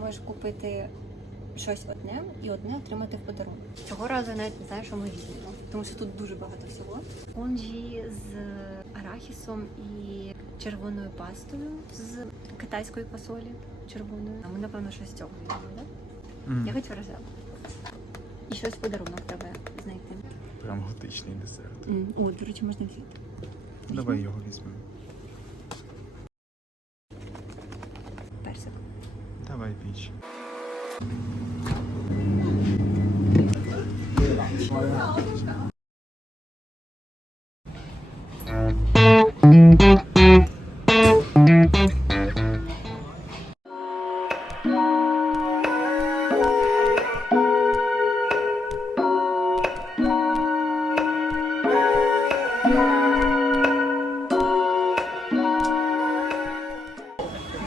можеш купити щось одне і одне отримати в подарунок. Цього разу я навіть не знаю, що ми візьмемо, тому що тут дуже багато всього. Онжі з арахісом і червоною пастою з китайської фасолі червоною. А ми, напевно, щось цього візьмемо, так? М, Я хочу рожеву. І щось в подарунок треба знайти. Прям готичний десерт. М, О, до речі, можна взяти. Давай його візьмемо. Персик. Давай піч.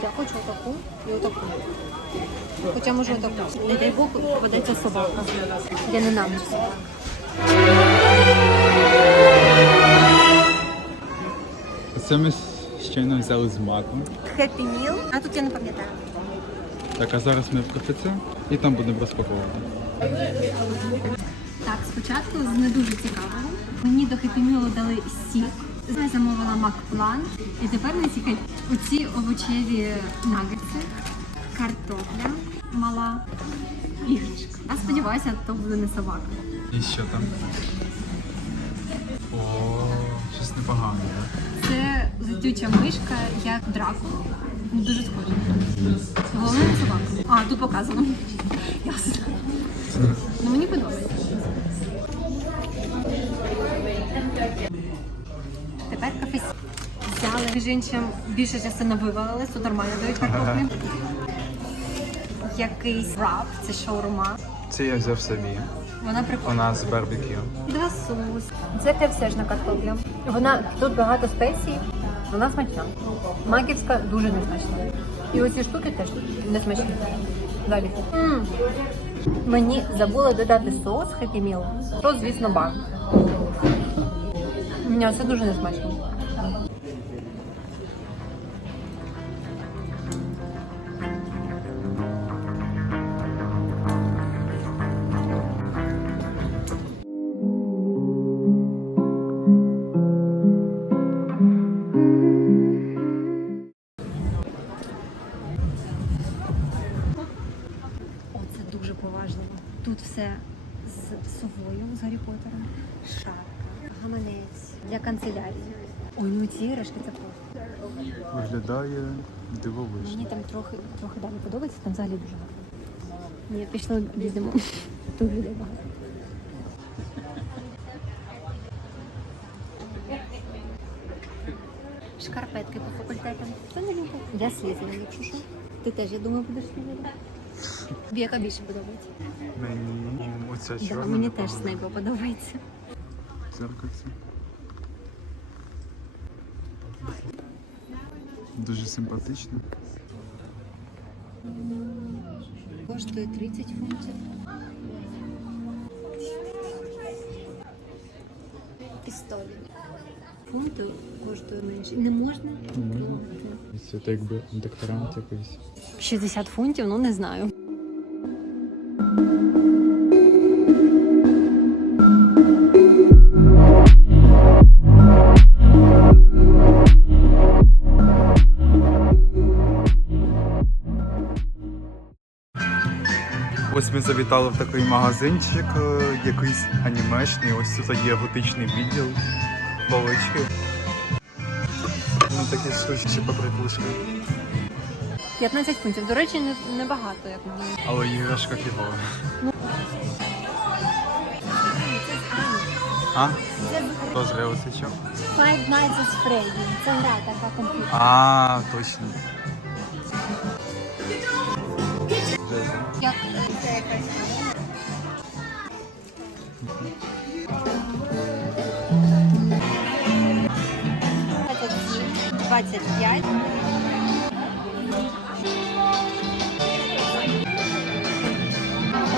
Я хочу отаку і отаку. Хоча може отаку. Не дай Бог попадеться собака. Я ненавиджу собак. Це ми щойно взяли з маком. Happy Meal. А тут я не пам'ятаю. Так, а зараз ми в кафеце і там будемо розпаковувати. Так, спочатку з не дуже цікавого. Мені до Happy Meal дали сік. Я замовила макплан. І тепер не цікаві оці овочеві нагетси, картопля мала, іграшка. Я сподіваюся, то буде не собака. І що там? О, щось непогане, так? Це летюча мишка, як Дракула. Ну, Дуже схоже. Головне не собака. А, тут показано. Ясно. Між іншим, більша частина вивалилась, тут нормально дають картоплі. Якийсь раб, це шаурма. Це я взяв собі. Вона прикольна. Вона з барбекю. Два соус. Це кевсежна картопля. Вона тут багато спецій, вона смачна. Маківська дуже несмачна. І оці штуки теж несмачні. Далі. м Мені забула додати соус Happy Meal. То, звісно, баг. Ні, це дуже несмачно. Совою, з Гаррі Поттером, шапка, гаманець для канцелярії. Ой, ну ці іграшки це просто. Виглядає дивовижно. Мені там трохи, трохи далі подобається, там взагалі дуже гарно. Ні, пішли їздимо. Тут людей багато. Шкарпетки по факультетам. Це не люблю. Для слізня, якщо що. Ти теж, я думаю, будеш слізати. Тобі яка більше подобається? Мені оця Да, мені теж снайпа подобається. Дзеркальце. Дуже симпатично. Коштує 30 фунтів. Пістолі. Фунти коштує менше. Не можна? Не можна? Це так якби докторант якийсь. 60 фунтів, ну не знаю. Завітали в такий магазинчик, е, якийсь анімешний. Ось тут є готичний відділ. Ну такі штучки покритушки. 15 фунтів. До речі, не- небагато, як на мене. Але іграшка фігова. А? Хто ж Реусичок? Five Nights at Freddy. Це гра така комп'ютер. А, точно. Якась. Двадцять п'ять.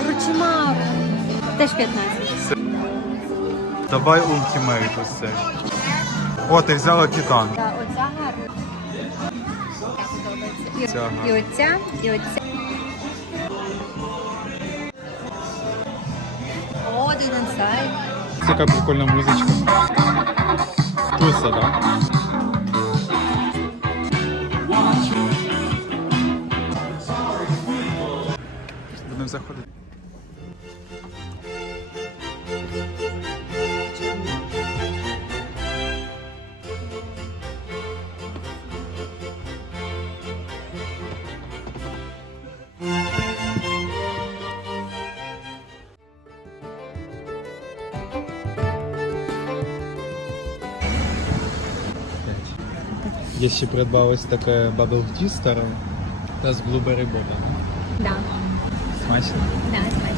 Ручимару. Теж 15. Давай ультимейт ось цей. О, ти взяла кітан. Так, оця гарна. і оця, і оця. Still inside. Така прикольна музичка. Туса, да? Я ще придбав ось таке Bubble Tea старе та з Blueberry Boba. Да, Смачно. да, смачно.